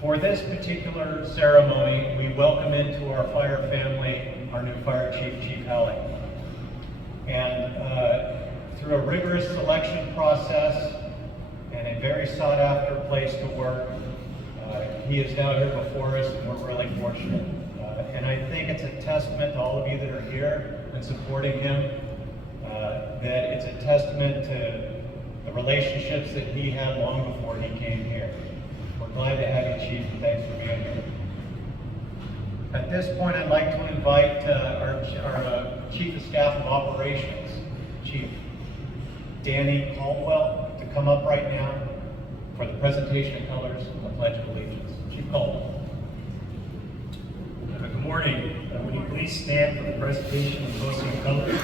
For this particular ceremony, we welcome into our fire family our new fire chief, Chief Hallock. And through a rigorous selection process and a very sought-after place to work, he is now here before us, and we're really fortunate. And I think it's a testament to all of you that are here and supporting him, that it's a testament to the relationships that he had long before he came here. We're glad to have you, Chief, and thanks for being here. At this point, I'd like to invite our Chief of Staff of Operations, Chief Danny Caldwell, to come up right now for the presentation of colors and the Pledge of Allegiance. Chief Caldwell. Good morning. Would you please stand for the presentation and posting of colors?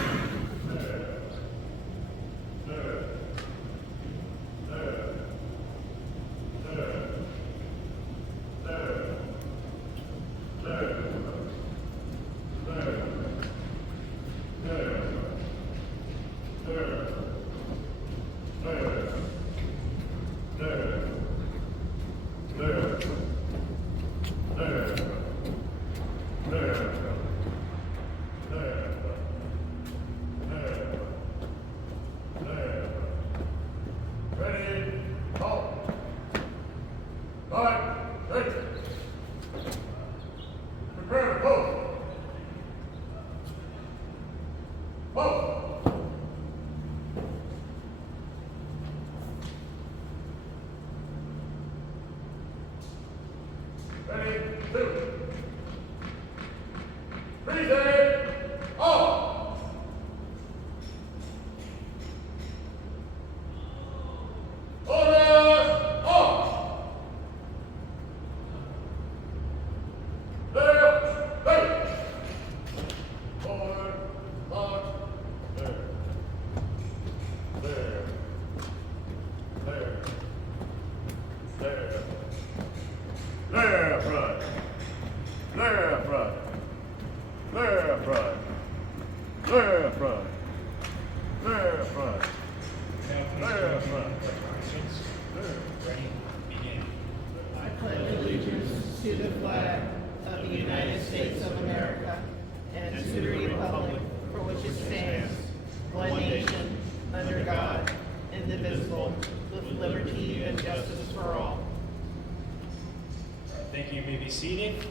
Thank you. You may be seated.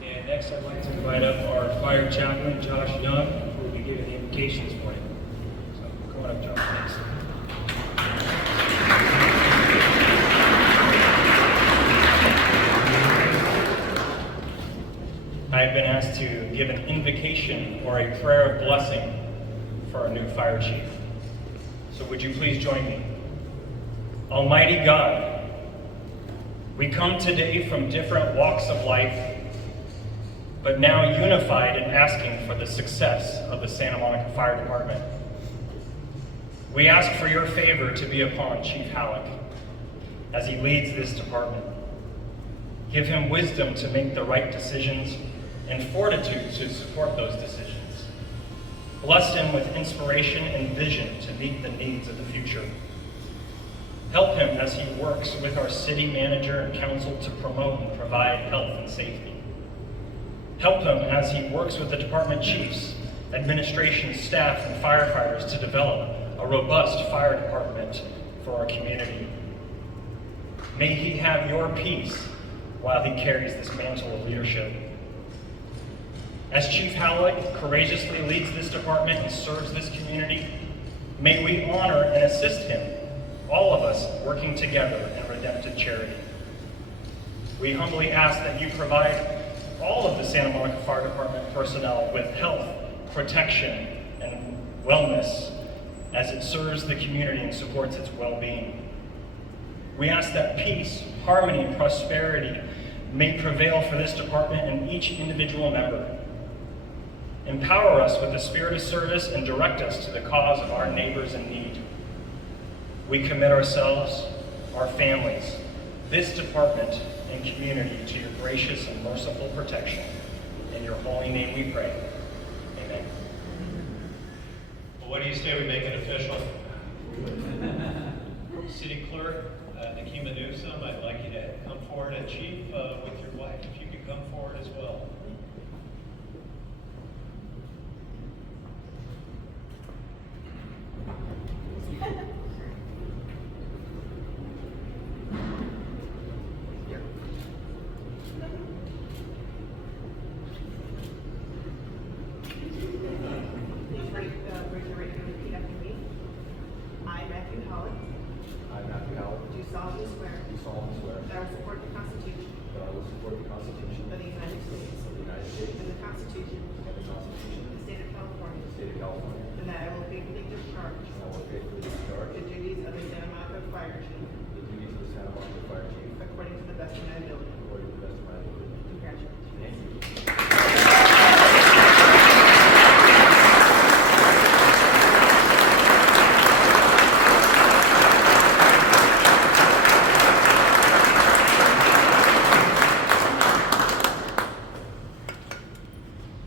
And next, I'd like to invite up our fire chaplain, Josh Young, who will be giving the invocation this morning. So, come on up, Josh. Thanks. I have been asked to give an invocation or a prayer of blessing for our new fire chief. So would you please join me? Almighty God, we come today from different walks of life, but now unified in asking for the success of the Santa Monica Fire Department. We ask for your favor to be upon Chief Hallock as he leads this department. Give him wisdom to make the right decisions and fortitude to support those decisions. Bless him with inspiration and vision to meet the needs of the future. Help him as he works with our city manager and council to promote and provide health and safety. Help him as he works with the department chiefs, administration, staff, and firefighters to develop a robust fire department for our community. May he have your peace while he carries this mantle of leadership. As Chief Hallock courageously leads this department and serves this community, may we honor and assist him, all of us working together in redemptive charity. We humbly ask that you provide all of the Santa Monica Fire Department personnel with health, protection, and wellness as it serves the community and supports its well-being. We ask that peace, harmony, and prosperity may prevail for this department and each individual member. Empower us with the spirit of service and direct us to the cause of our neighbors in need. We commit ourselves, our families, this department, and community to your gracious and merciful protection. In your holy name we pray. Amen. Well, what do you say we make it official? City Clerk, Nikema Newsom, I'd like you to come forward. forward, and Chief, with your wife, if you could come forward as well. Raise your right hand and repeat after me. I, Matthew Hallock, I, Matthew Hallock, do solemnly swear do solemnly swear that I will support the Constitution that I will support the Constitution of the United States of the United States and the Constitution and the Constitution of the State of California, of the State of California, and that I will faithfully discharge and I will faithfully discharge the duties of the Santa Monica Fire Chief the duties of the Santa Monica Fire Chief according to the best of my ability. according to the best of my ability. Congratulations. Thank you.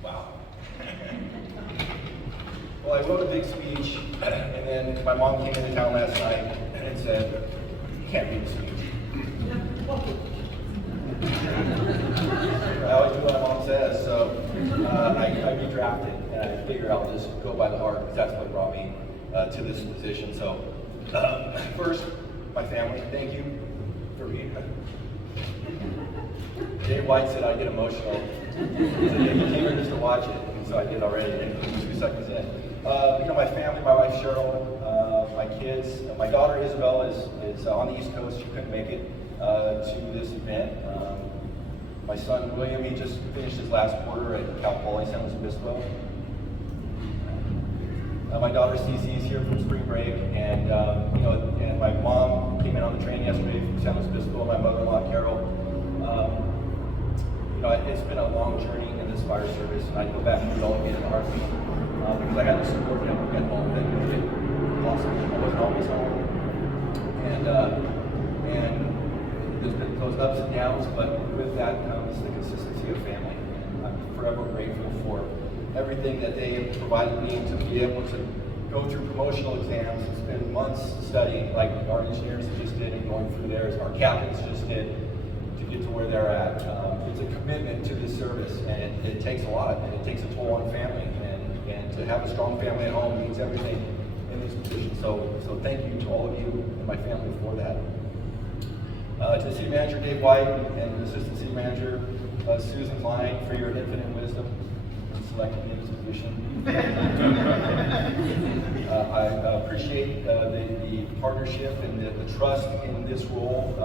Wow. Well, I wrote a big speech, and then my mom came into town last night and said, "You can't read a speech." I always do what my mom says, so I redrafted, and I figured I'll just go by the heart, because that's what brought me to this position. So, first, my family, thank you for being here. Dave White said I'd get emotional. So yeah, you came here just to watch it, and so I did already, and 2 seconds in. My family, my wife Cheryl, my kids, my daughter Isabel is on the East Coast. She couldn't make it to this event. My son William, he just finished his last quarter at Cal Poly San Luis Obispo. My daughter Cece is here from spring break, and and my mom came in on the train yesterday from San Luis Obispo. My mother-in-law Carol. It's been a long journey in this fire service, and I go back and do it all again in a heartbeat because I had the support network at home that made it possible. I wasn't always home, and there's been those ups and downs, but with that comes the consistency of family. And I'm forever grateful for everything that they have provided me to be able to go through promotional exams and spend months studying, like our engineers just did, and going through theirs, our captains just did, to get to where they're at. It's a commitment to this service, and it takes a lot, and it takes a toll on family, and to have a strong family at home means everything in this position. So thank you to all of you and my family for that. To the city manager, Dave White, and the assistant city manager, Susan Klein, for your infinite wisdom in selecting me in this position. I appreciate the partnership and the trust in this role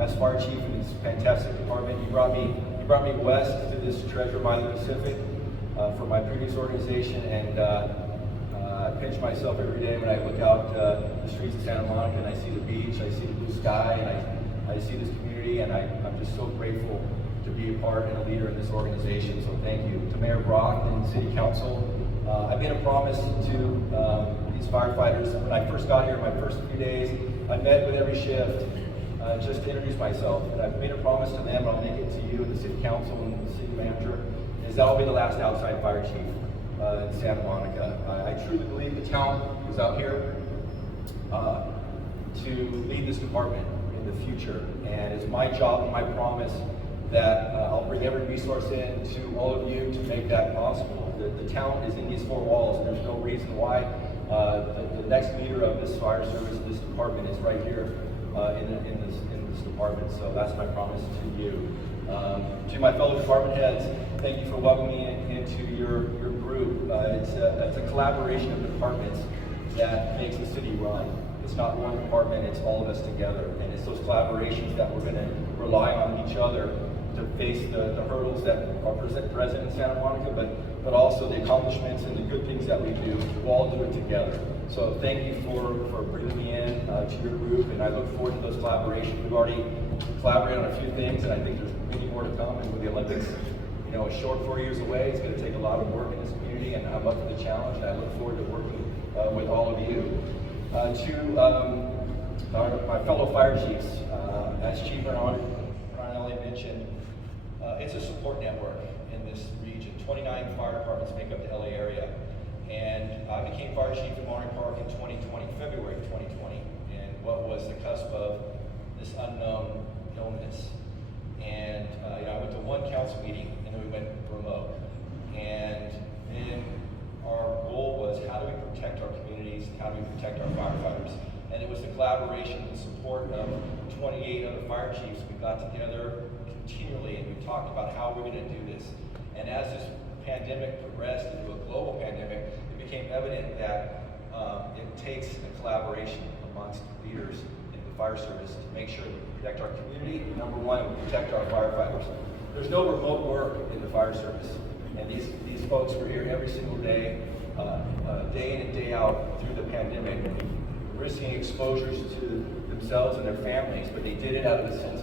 as fire chief in this fantastic department. You brought me west to this treasure by the Pacific from my previous organization, and I pinch myself every day when I look out the streets of Santa Monica and I see the beach, I see the blue sky, and I see this community, and I'm just so grateful to be a part and a leader in this organization. So thank you to Mayor Brock and City Council. I made a promise to these firefighters when I first got here. My first few days, I met with every shift just to introduce myself, and I've made a promise to them. I'll make it to you, the City Council, and the City Manager. Is that I'll be the last outside fire chief in Santa Monica. I truly believe the talent is out here to lead this department in the future, and it's my job and my promise that I'll bring every resource in to all of you to make that possible. The talent is in these four walls, and there's no reason why the next leader of this fire service, this department, is right here in this department. So that's my promise to you. To my fellow department heads, thank you for welcoming me into your group. It's a collaboration of departments that makes the city run. It's not one department, it's all of us together. And it's those collaborations that we're going to rely on each other to face the hurdles that are present in Santa Monica, but also the accomplishments and the good things that we do. We'll all do it together. So thank you for bringing me in to your group, and I look forward to those collaborations. We've already collaborated on a few things, and I think there's many more to come. And with the Olympics, a short 4 years away, it's going to take a lot of work in this community, and I'm up for the challenge, and I look forward to working with all of you. My fellow fire chiefs, as Chief Ronelli mentioned, it's a support network in this region. 29 fire departments make up the LA area, and I became fire chief in Monterey Park in 2020, February of 2020, and what was the cusp of this unknown illness. And I went to one council meeting, and then we went remote. And then our goal was, how do we protect our communities? How do we protect our firefighters? And it was the collaboration and support of 28 other fire chiefs. We got together continually, and we talked about how we're going to do this. And as this pandemic progressed into a global pandemic, it became evident that it takes a collaboration amongst leaders in the fire service to make sure we protect our community. Number one, we protect our firefighters. There's no remote work in the fire service. And these folks were here every single day, day in and day out through the pandemic, risking exposures to themselves and their families, but they did it out of a sense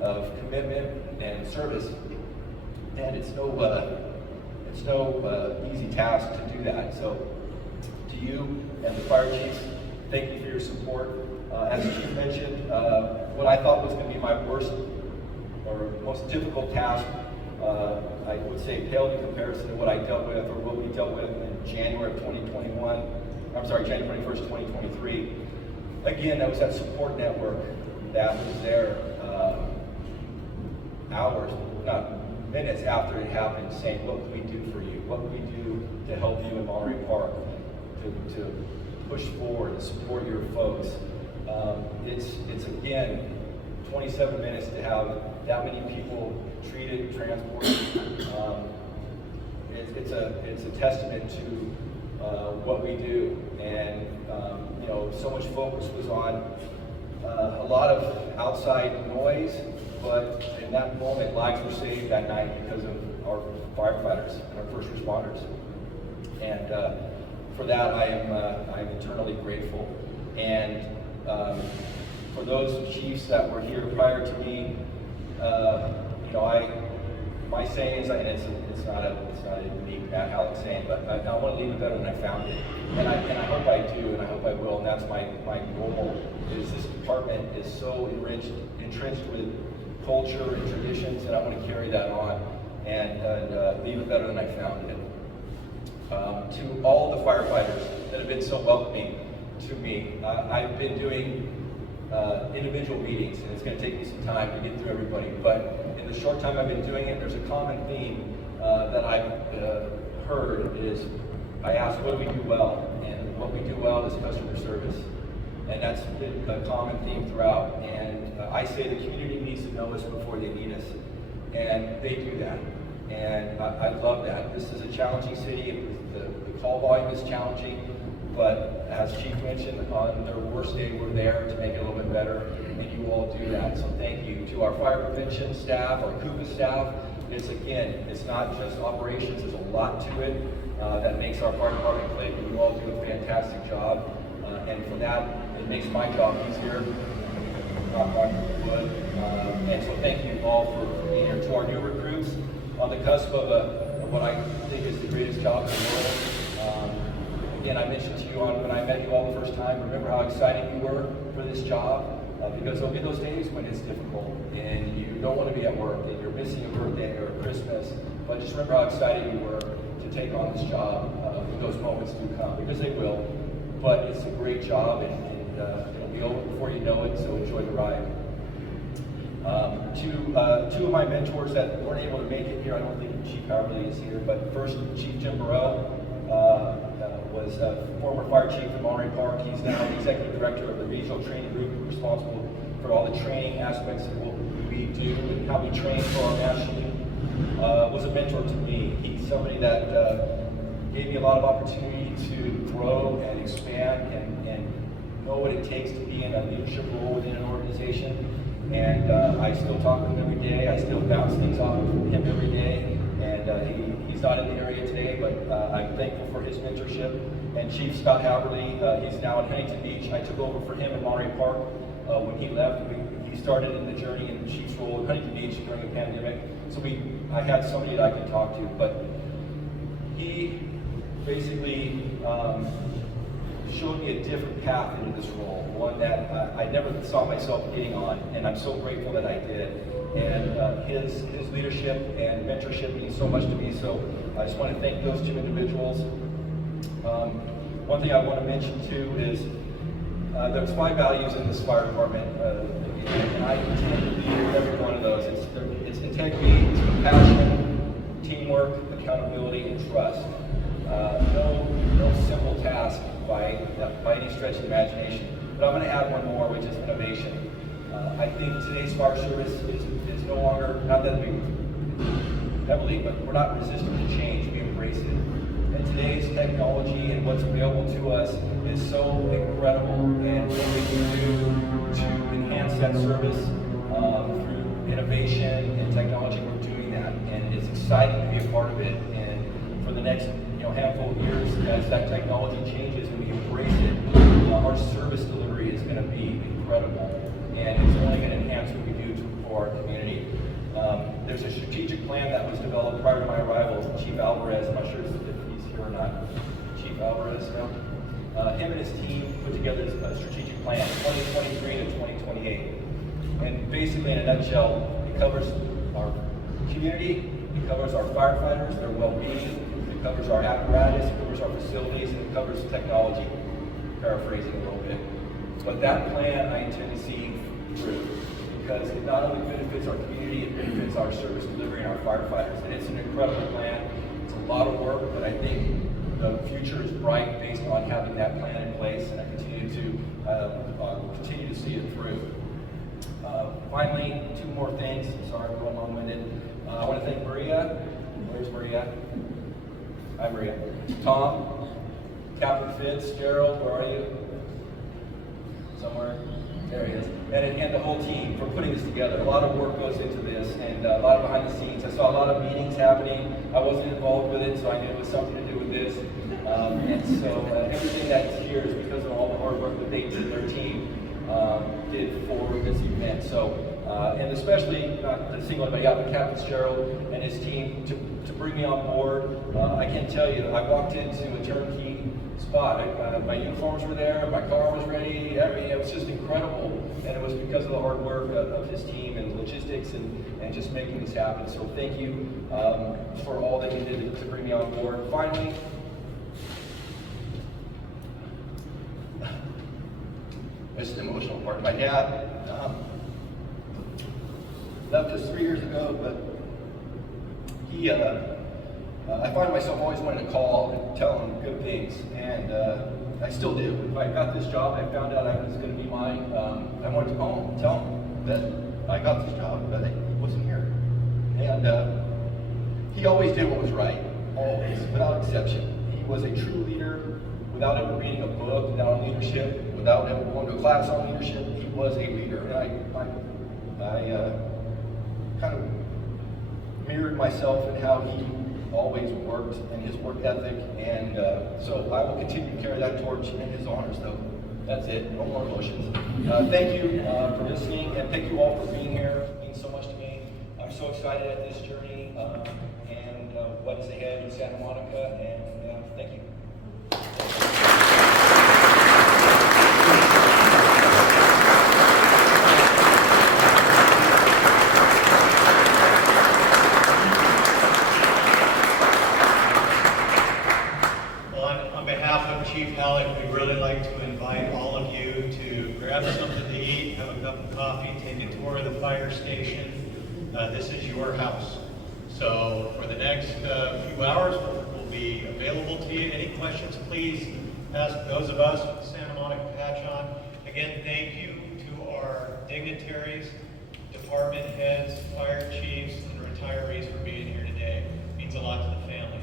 of commitment and service. And it's no easy task to do that. So to you and the fire chiefs, thank you for your support. As the chief mentioned, what I thought was going to be my worst or most difficult task, I would say paled in comparison to what I dealt with or what we dealt with in January of 2021. I'm sorry, January 21st, 2023. Again, that was that support network that was there hours, not minutes after it happened, saying, what can we do for you? What can we do to help you in Monterey Park, to push forward, to support your folks? It's again, 27 minutes to have that many people treated, transported. It's a testament to what we do, and so much focus was on a lot of outside noise, but in that moment, lives were saved that night because of our firefighters and our first responders. And for that, I'm eternally grateful. And for those chiefs that were here prior to me, my saying is, and it's not a unique Matt Hallock saying, but I want to leave it better than I found it. And I hope I do, and I hope I will, and that's my goal, is this department is so entrenched with culture and traditions, and I want to carry that on and leave it better than I found it. To all the firefighters that have been so welcoming to me, I've been doing individual meetings, and it's going to take me some time to get through everybody, but in the short time I've been doing it, there's a common theme that I've heard is, I ask, what do we do well? And what we do well is customer service. And that's been a common theme throughout. And I say the community needs to know us before they need us. And they do that. And I love that. This is a challenging city. The call volume is challenging. But as Chief mentioned, on their worst day, we're there to make it a little bit better. And you all do that. So thank you. To our fire prevention staff, our KUPA staff, it's not just operations. There's a lot to it that makes our fire department click. You all do a fantastic job. And for that, it makes my job easier. And so thank you all for being here. To our new recruits, on the cusp of what I think is the greatest job in the world. Again, I mentioned to you when I met you all the first time, remember how excited you were for this job, because there'll be those days when it's difficult and you don't want to be at work and you're missing a birthday or a Christmas, but just remember how excited you were to take on this job when those moments do come, because they will. But it's a great job, and it'll be over before you know it, so enjoy the ride. Two of my mentors that weren't able to make it here, I don't think Chief Haverly is here, but first, Chief Jim Burrell was a former fire chief in Monterey Park. He's now the executive director of the regional training group, responsible for all the training aspects of what we do and how we train for our national team. Was a mentor to me. He's somebody that gave me a lot of opportunity to grow and expand and know what it takes to be in a leadership role within an organization. And I still talk to him every day. I still bounce things off of him every day. And he's not in the area today, but I'm thankful for his mentorship. And Chief Scott Haverly, he's now in Huntington Beach. I took over for him in Monterey Park when he left. He started in the journey in the Chief's role in Huntington Beach during the pandemic. So I had somebody that I could talk to. But he basically showed me a different path into this role, one that I never saw myself getting on, and I'm so grateful that I did. And his leadership and mentorship means so much to me, so I just want to thank those two individuals. One thing I want to mention too is There's 5 values in this fire department, and I intend to lead every one of those. It's integrity, it's compassion, teamwork, accountability, and trust. No simple task by any stretch of the imagination. But I'm going to add one more, which is innovation. I think today's fire service is no longer, not that we heavily, but we're not resistant to change. We embrace it. And today's technology and what's available to us is so incredible, and what we can do to enhance that service through innovation and technology, we're doing that, and it's exciting to be a part of it. And for the next handful of years, as that technology changes and we embrace it, our service delivery is going to be incredible, and it's only going to enhance what we do for our community. There's a strategic plan that was developed prior to my arrival. Chief Alvarez, I'm not sure if he's here or not. Chief Alvarez, no? Him and his team put together a strategic plan, 2023 to 2028. And basically, in a nutshell, it covers our community, it covers our firefighters, their well-being, it covers our apparatus, it covers our facilities, and it covers technology, paraphrasing a little bit. But that plan I intend to see through, because it not only benefits our community, it benefits our service delivery and our firefighters. And it's an incredible plan. It's a lot of work, but I think the future is bright based on having that plan in place, and I continue to see it through. Finally, 2 more things. Sorry, I'm going long-winded. I want to thank Maria. Where's Maria? Hi, Maria. Tom, Captain Fitz, Gerald, where are you? Somewhere? There he is. And the whole team for putting this together. A lot of work goes into this, and a lot of behind the scenes. I saw a lot of meetings happening. I wasn't involved with it, so I knew it was something to do with this. And so everything that's here is because of all the hard work that they did, their team did for this event. So, and especially, not to single anybody out, but Captain Fitzgerald and his team to bring me on board. I can tell you, I walked into a turnkey spot. My uniforms were there, my car was ready. I mean, it was just incredible. And it was because of the hard work of his team and logistics and just making this happen. So thank you for all that you did to bring me on board. Finally, this is the emotional part. My dad left us 3 years ago, but he, I find myself always wanting to call and tell him good things, and I still do. If I got this job, I found out I was going to be mine, I wanted to call him and tell him that I got this job, but he wasn't here. And he always did what was right, always, without exception. He was a true leader, without ever reading a book on leadership, without ever going to a class on leadership. He was a leader, and I kind of mirrored myself in how he always worked and his work ethic, and so I will continue to carry that torch in his honors, though. That's it, no more emotions. Thank you for listening, and thank you all for being here. It means so much to me. I'm so excited at this journey and what is ahead in Santa Monica, and thank you. Chief Hallock, we'd really like to invite all of you to grab something to eat, have a cup of coffee, take a tour of the fire station. This is your house. So for the next few hours, we'll be available to you. Any questions, please ask those of us with the Santa Monica patch on. Again, thank you to our dignitaries, department heads, fire chiefs, and retirees for being here today. It means a lot to the family.